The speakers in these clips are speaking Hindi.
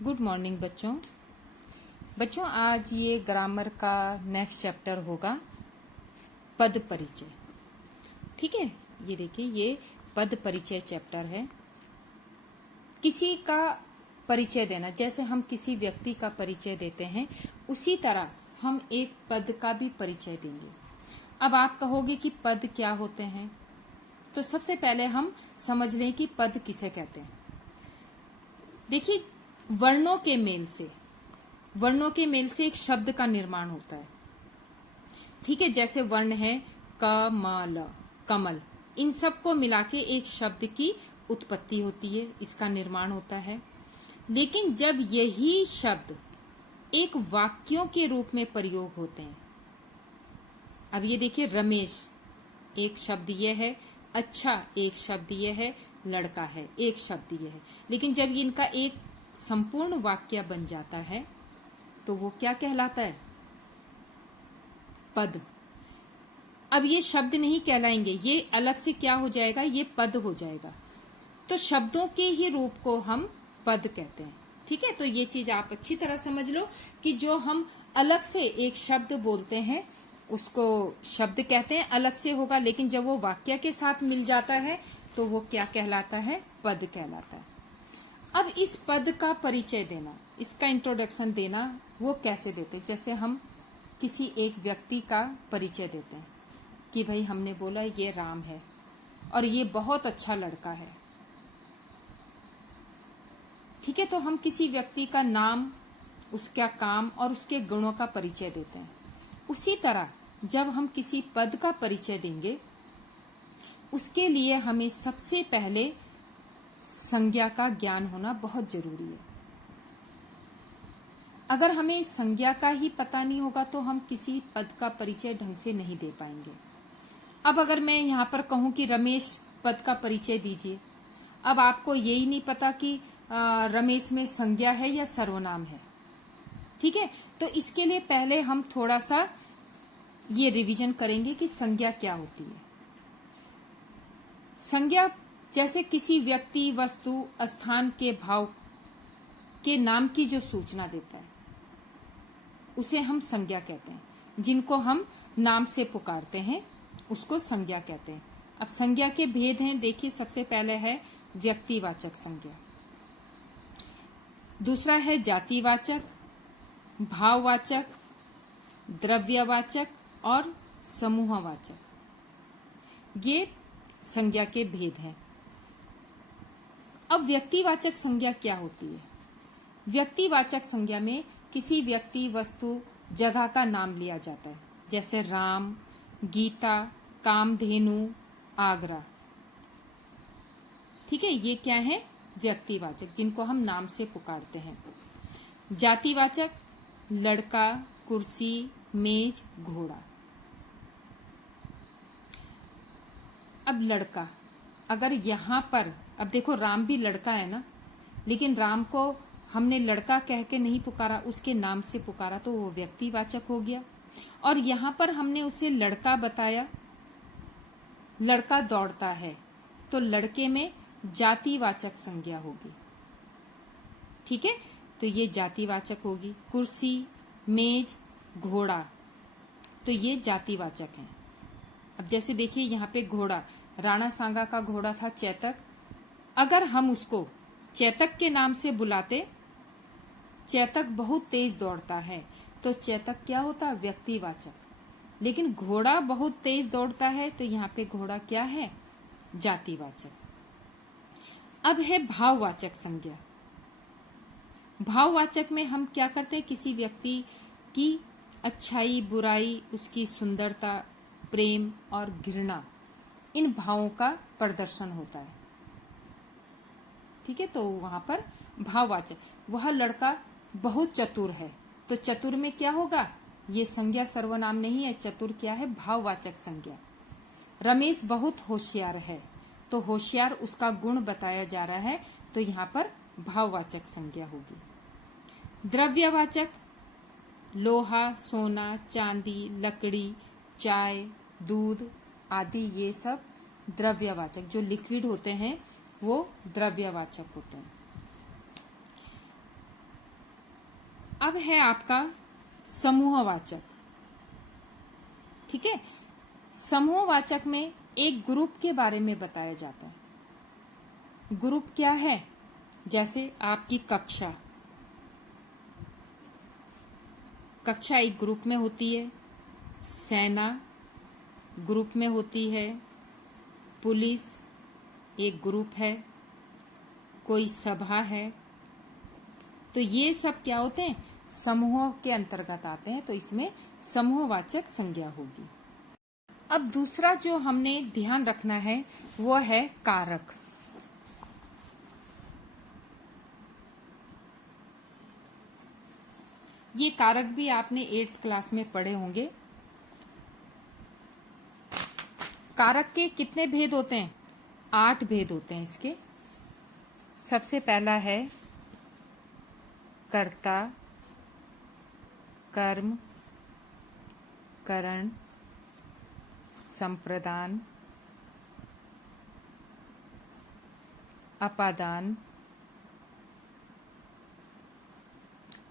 गुड मॉर्निंग बच्चों आज ये ग्रामर का नेक्स्ट चैप्टर होगा पद परिचय। ठीक है, ये देखिए ये पद परिचय चैप्टर है। किसी का परिचय देना, जैसे हम किसी व्यक्ति का परिचय देते हैं उसी तरह हम एक पद का भी परिचय देंगे। अब आप कहोगे कि पद क्या होते हैं, तो सबसे पहले हम समझ लें कि पद किसे कहते हैं। देखिए वर्णों के मेल से एक शब्द का निर्माण होता है। ठीक है, जैसे वर्ण है कमल, कमल, इन सबको मिला के एक शब्द की उत्पत्ति होती है, इसका निर्माण होता है। लेकिन जब यही शब्द एक वाक्यों के रूप में प्रयोग होते हैं, अब ये देखिए रमेश एक शब्द ये है, अच्छा एक शब्द ये है, लड़का है एक शब्द ये है, लेकिन जब इनका एक संपूर्ण वाक्य बन जाता है तो वो क्या कहलाता है? पद। अब ये शब्द नहीं कहलाएंगे, ये अलग से क्या हो जाएगा, ये पद हो जाएगा। तो शब्दों के ही रूप को हम पद कहते हैं। ठीक है, तो ये चीज आप अच्छी तरह समझ लो कि जो हम अलग से एक शब्द बोलते हैं उसको शब्द कहते हैं, अलग से होगा, लेकिन जब वो वाक्य के साथ मिल जाता है तो वो क्या कहलाता है? पद कहलाता है। अब इस पद का परिचय देना, इसका इंट्रोडक्शन देना, वो कैसे देते? जैसे हम किसी एक व्यक्ति का परिचय देते हैं कि भाई हमने बोला ये राम है और ये बहुत अच्छा लड़का है। ठीक है, तो हम किसी व्यक्ति का नाम, उसका काम और उसके गुणों का परिचय देते हैं। उसी तरह जब हम किसी पद का परिचय देंगे उसके लिए हमें सबसे पहले संज्ञा का ज्ञान होना बहुत जरूरी है। अगर हमें संज्ञा का ही पता नहीं होगा तो हम किसी पद का परिचय ढंग से नहीं दे पाएंगे। अब अगर मैं यहाँ पर कहूँ कि रमेश पद का परिचय दीजिए, अब आपको यही नहीं पता कि रमेश में संज्ञा है या सर्वनाम है। ठीक है, तो इसके लिए पहले हम थोड़ा सा ये रिवीजन करेंगे कि संज्ञा क्या होती है। संज्ञा जैसे किसी व्यक्ति, वस्तु, स्थान के भाव के नाम की जो सूचना देता है उसे हम संज्ञा कहते हैं। जिनको हम नाम से पुकारते हैं उसको संज्ञा कहते हैं। अब संज्ञा के भेद हैं, देखिए सबसे पहले है व्यक्तिवाचक संज्ञा, दूसरा है जातिवाचक, भाववाचक, द्रव्यवाचक और समूहवाचक। ये संज्ञा के भेद हैं। अब व्यक्तिवाचक संज्ञा क्या होती है? व्यक्तिवाचक संज्ञा में किसी व्यक्ति, वस्तु, जगह का नाम लिया जाता है, जैसे राम, गीता, कामधेनु, आगरा। ठीक है, ये क्या है? व्यक्तिवाचक, जिनको हम नाम से पुकारते हैं। जातिवाचक लड़का, कुर्सी, मेज, घोड़ा। अब लड़का, अगर यहां पर, अब देखो राम भी लड़का है ना, लेकिन राम को हमने लड़का कह के नहीं पुकारा, उसके नाम से पुकारा, तो वो व्यक्तिवाचक हो गया। और यहां पर हमने उसे लड़का बताया, लड़का दौड़ता है, तो लड़के में जातिवाचक संज्ञा होगी। ठीक है, तो ये जातिवाचक होगी। कुर्सी, मेज, घोड़ा, तो ये जातिवाचक हैं। अब जैसे देखिए यहाँ पे घोड़ा, राणा सांगा का घोड़ा था चेतक, अगर हम उसको चेतक के नाम से बुलाते, चेतक बहुत तेज दौड़ता है, तो चेतक क्या होता? व्यक्तिवाचक। लेकिन घोड़ा बहुत तेज दौड़ता है, तो यहाँ पे घोड़ा क्या है? जातिवाचक। अब है भाववाचक संज्ञा। भाववाचक में हम क्या करते हैं? किसी व्यक्ति की अच्छाई, बुराई, उसकी सुंदरता, प्रेम और घृणा, इन भावों का प्रदर्शन होता है। ठीक है, तो वहां पर भाववाचक, वह लड़का बहुत चतुर है, तो चतुर में क्या होगा? ये संज्ञा सर्वनाम नहीं है, चतुर क्या है? भाववाचक संज्ञा। रमेश बहुत होशियार है, तो होशियार उसका गुण बताया जा रहा है, तो यहाँ पर भाववाचक संज्ञा होगी। द्रव्यवाचक लोहा, सोना, चांदी, लकड़ी, चाय, दूध आदि, ये सब द्रव्यवाचक, जो लिक्विड होते हैं वो द्रव्यवाचक होते हैं। अब है आपका समूहवाचक। ठीक है, समूहवाचक में एक ग्रुप के बारे में बताया जाता है। ग्रुप क्या है? जैसे आपकी कक्षा, कक्षा एक ग्रुप में होती है, सेना ग्रुप में होती है, पुलिस एक ग्रुप है, कोई सभा है। तो ये सब क्या होते हैं? समूह के अंतर्गत आते हैं, तो इसमें समूहवाचक संज्ञा होगी। अब दूसरा जो हमने ध्यान रखना है वो है कारक। ये कारक भी आपने 8th क्लास में पढ़े होंगे। कारक के कितने भेद होते हैं? 8 भेद होते हैं इसके। सबसे पहला है कर्ता, कर्म, करण, संप्रदान, अपादान,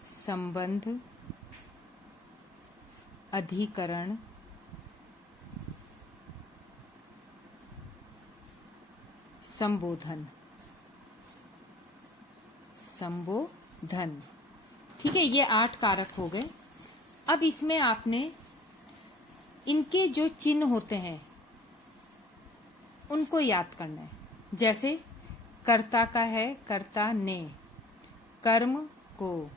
संबंध, अधिकरण, संबोधन। संबोधन, ठीक है, ये 8 कारक हो गए। अब इसमें आपने इनके जो चिन्ह होते हैं उनको याद करना है। जैसे कर्ता का है कर्ता ने, कर्म को,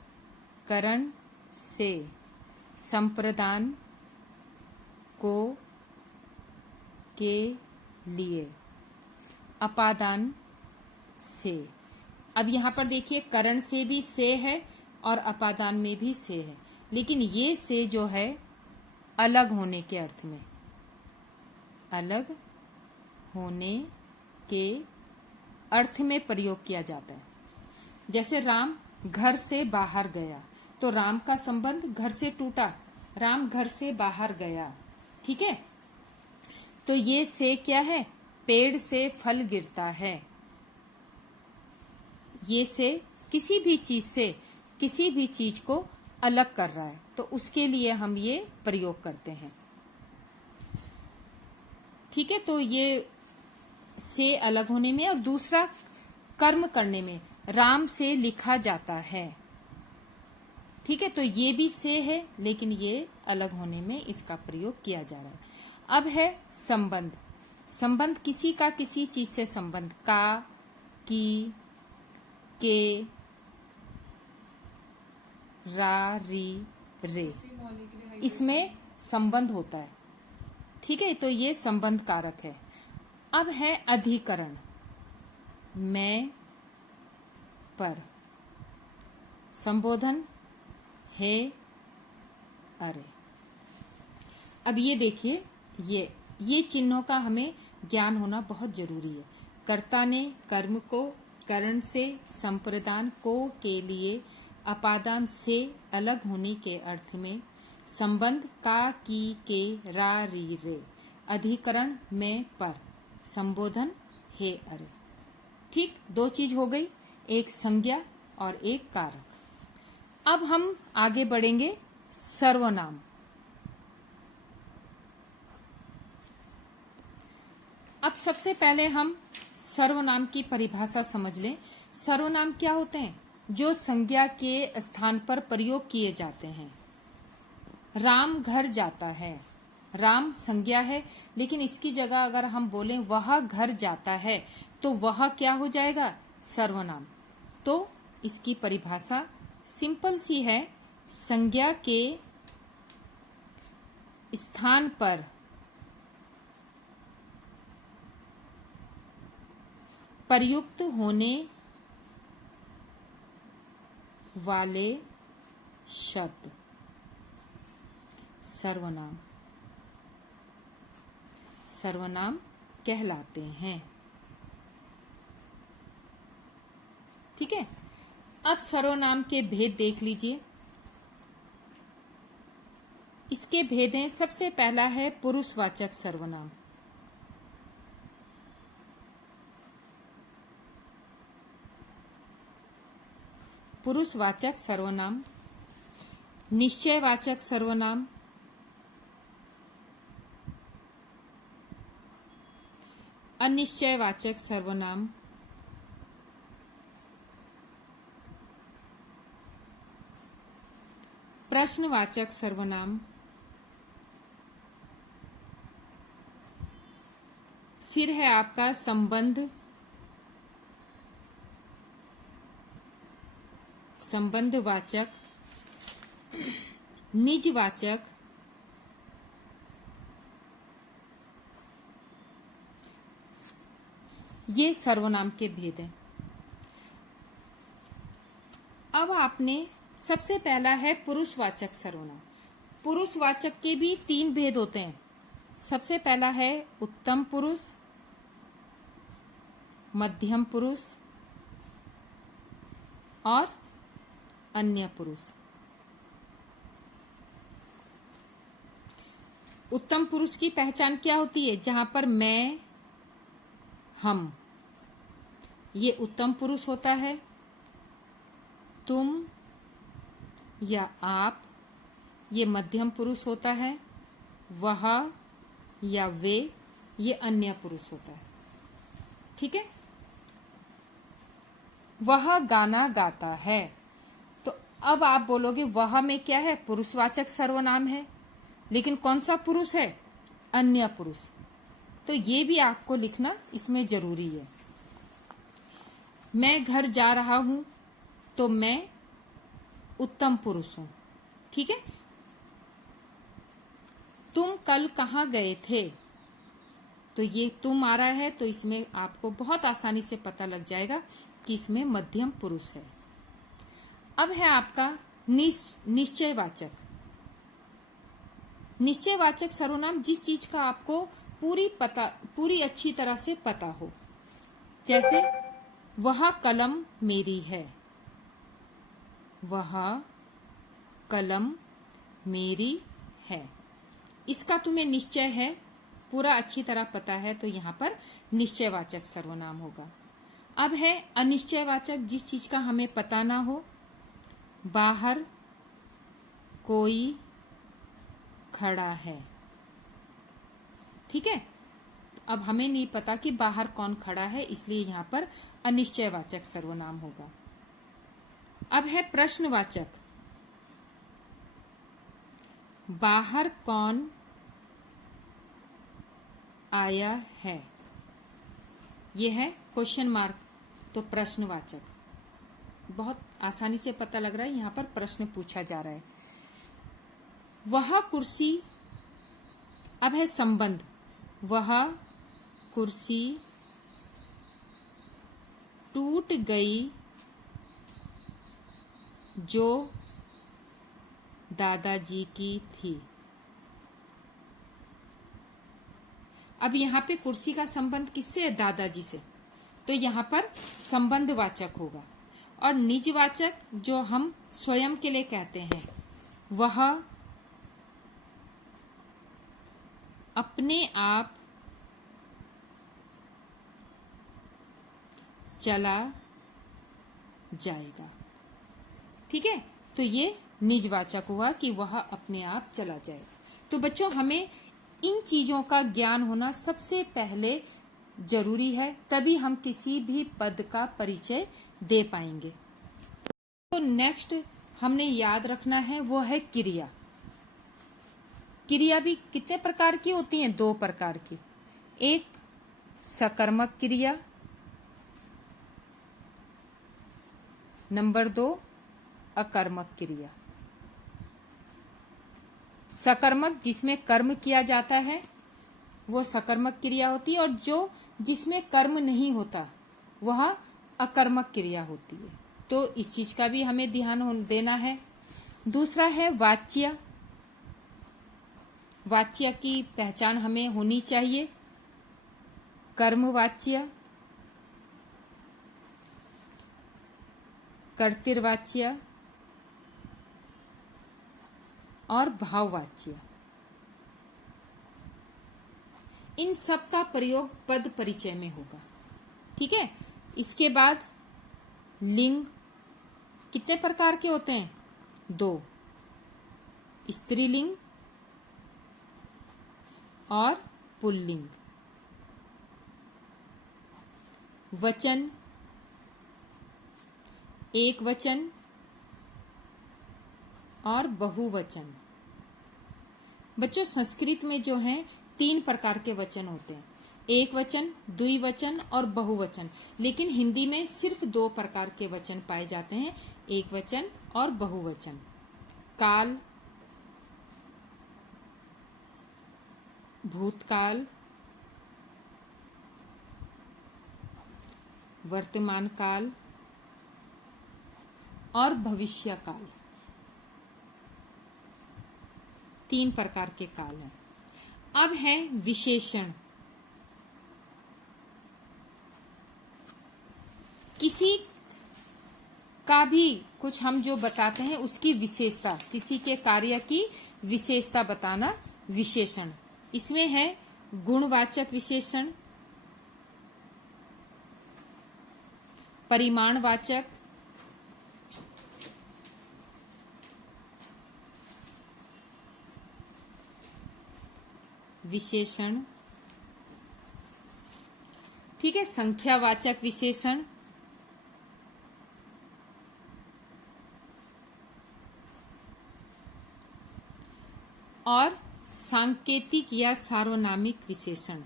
करण से, संप्रदान को, के लिए, अपादान से। अब यहां पर देखिए करण से भी से है और अपादान में भी से है, लेकिन ये से जो है अलग होने के अर्थ में, अलग होने के अर्थ में प्रयोग किया जाता है। जैसे राम घर से बाहर गया, तो राम का संबंध घर से टूटा, राम घर से बाहर गया। ठीक है, तो ये से क्या है? पेड़ से फल गिरता है। ये से किसी भी चीज से किसी भी चीज को अलग कर रहा है, तो उसके लिए हम ये प्रयोग करते हैं। ठीक है, तो ये से अलग होने में, और दूसरा कर्म करने में, राम से लिखा जाता है। ठीक है, तो ये भी से है, लेकिन ये अलग होने में इसका प्रयोग किया जा रहा है। अब है संबंध। संबंध किसी का किसी चीज से संबंध, का, की, के, रा, री, रे, इसमें संबंध होता है। ठीक है, तो ये संबंध कारक है। अब है अधिकरण। मैं, पर, संबोधन है, अरे। अब ये देखिए, ये चिन्हों का हमें ज्ञान होना बहुत जरूरी है। कर्ता ने कर्म को, करण से, संप्रदान को, के लिए, अपादान से अलग होने के अर्थ में, संबंध का, की, के, रा, री, रे, अधिकरण में, पर, संबोधन है, अरे। ठीक, 2 चीज हो गई, एक संज्ञा और एक कारक। अब हम आगे बढ़ेंगे सर्वनाम। अब सबसे पहले हम सर्वनाम की परिभाषा समझ लें। सर्वनाम क्या होते हैं? जो संज्ञा के स्थान पर प्रयोग किए जाते हैं। राम घर जाता है, राम संज्ञा है, लेकिन इसकी जगह अगर हम बोलें वह घर जाता है, तो वह क्या हो जाएगा? सर्वनाम। तो इसकी परिभाषा सिंपल सी है, संज्ञा के स्थान पर प्रयुक्त होने वाले शब्द सर्वनाम, सर्वनाम कहलाते हैं। ठीक है, अब सर्वनाम के भेद देख लीजिए। इसके भेद हैं, सबसे पहला है पुरुषवाचक सर्वनाम। पुरुषवाचक सर्वनाम निश्चयवाचक सर्वनाम, अनिश्चयवाचक सर्वनाम, प्रश्नवाचक सर्वनाम, फिर है आपका संबंध, संबंधवाचक, निजवाचक, ये सर्वनाम के भेद हैं। अब आपने सबसे पहला है पुरुषवाचक सर्वनाम। पुरुषवाचक के भी 3 भेद होते हैं। सबसे पहला है उत्तम पुरुष, मध्यम पुरुष और अन्य पुरुष। उत्तम पुरुष की पहचान क्या होती है? जहां पर मैं, हम, ये उत्तम पुरुष होता है। तुम या आप, ये मध्यम पुरुष होता है। वह या वे, ये अन्य पुरुष होता है। ठीक है। वह गाना गाता है, तो अब आप बोलोगे वह में क्या है? पुरुषवाचक सर्वनाम है, लेकिन कौन सा पुरुष है? अन्य पुरुष। तो ये भी आपको लिखना इसमें जरूरी है। मैं घर जा रहा हूं, तो मैं उत्तम पुरुष हूं। ठीक है। तुम कल कहां गए थे, तो ये तुम आ रहा है, तो इसमें आपको बहुत आसानी से पता लग जाएगा कि इसमें मध्यम पुरुष है। अब है आपका निश्चयवाचक। निश्चयवाचक सर्वनाम जिस चीज का आपको पूरी अच्छी तरह से पता हो। जैसे वह कलम मेरी है, वह कलम मेरी है। इसका तुम्हें निश्चय है, पूरा अच्छी तरह पता है, तो यहां पर निश्चयवाचक सर्वनाम होगा। अब है अनिश्चयवाचक, जिस चीज का हमें पता ना हो। बाहर कोई खड़ा है। ठीक है। अब हमें नहीं पता कि बाहर कौन खड़ा है, इसलिए यहां पर अनिश्चयवाचक सर्वनाम होगा। अब है प्रश्नवाचक। बाहर कौन आया है, यह है क्वेश्चन मार्क, तो प्रश्नवाचक। बहुत आसानी से पता लग रहा है, यहां पर प्रश्न पूछा जा रहा है। वह कुर्सी, अब है संबंध। वह कुर्सी टूट गई जो दादाजी की थी। अब यहां पे कुर्सी का संबंध किससे है? दादाजी से, तो यहां पर संबंधवाचक होगा। और निजवाचक जो हम स्वयं के लिए कहते हैं, वह अपने आप चला जाएगा। ठीक है। तो ये निजवाचक हुआ कि वह अपने आप चला जाएगा। तो बच्चों, हमें इन चीजों का ज्ञान होना सबसे पहले जरूरी है, तभी हम किसी भी पद का परिचय दे पाएंगे। तो नेक्स्ट हमने याद रखना है वो है क्रिया। क्रिया भी कितने प्रकार की होती हैं? 2 प्रकार की। एक सकर्मक क्रिया, नंबर 2 अकर्मक क्रिया। सकर्मक जिसमें कर्म किया जाता है वो सकर्मक क्रिया होती है, और जो जिसमें कर्म नहीं होता वह अकर्मक क्रिया होती है। तो इस चीज का भी हमें ध्यान देना है। दूसरा है वाच्य। वाच्य की पहचान हमें होनी चाहिए। कर्मवाच्य, कर्तृवाच्य और भाववाच्य। इन सब का प्रयोग पद परिचय में होगा। ठीक है। इसके बाद लिंग कितने प्रकार के होते हैं? 2। स्त्रीलिंग और पुल्लिंग। वचन, एक वचन और बहुवचन। बच्चों संस्कृत में जो है 3 प्रकार के वचन होते हैं, एक वचन, द्विवचन और बहुवचन। लेकिन हिंदी में सिर्फ 2 प्रकार के वचन पाए जाते हैं, एक वचन और बहुवचन। काल, भूतकाल, वर्तमान काल और भविष्य काल, 3 प्रकार के काल हैं। अब है विशेषण। किसी का भी कुछ हम जो बताते हैं उसकी विशेषता, किसी के कार्य की विशेषता बताना विशेषण। इसमें है गुणवाचक विशेषण, परिमाणवाचक, विशेषण, ठीक है, संख्यावाचक विशेषण, और सांकेतिक या सार्वनामिक विशेषण।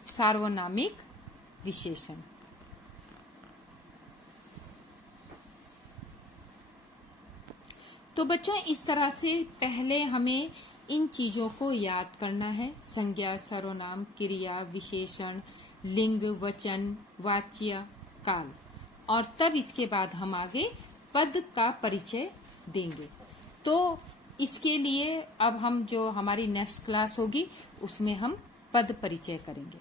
सार्वनामिक विशेषण। तो बच्चों इस तरह से पहले हमें इन चीजों को याद करना है, संज्ञा, सर्वनाम, क्रिया, विशेषण, लिंग, वचन, वाच्य, काल, और तब इसके बाद हम आगे पद का परिचय देंगे। तो इसके लिए अब हम जो हमारी नेक्स्ट क्लास होगी उसमें हम पद परिचय करेंगे।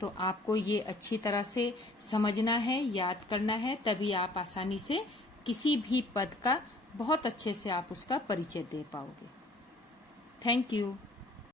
तो आपको ये अच्छी तरह से समझना है, याद करना है, तभी आप आसानी से किसी भी पद का बहुत अच्छे से आप उसका परिचय दे पाओगे। Thank you.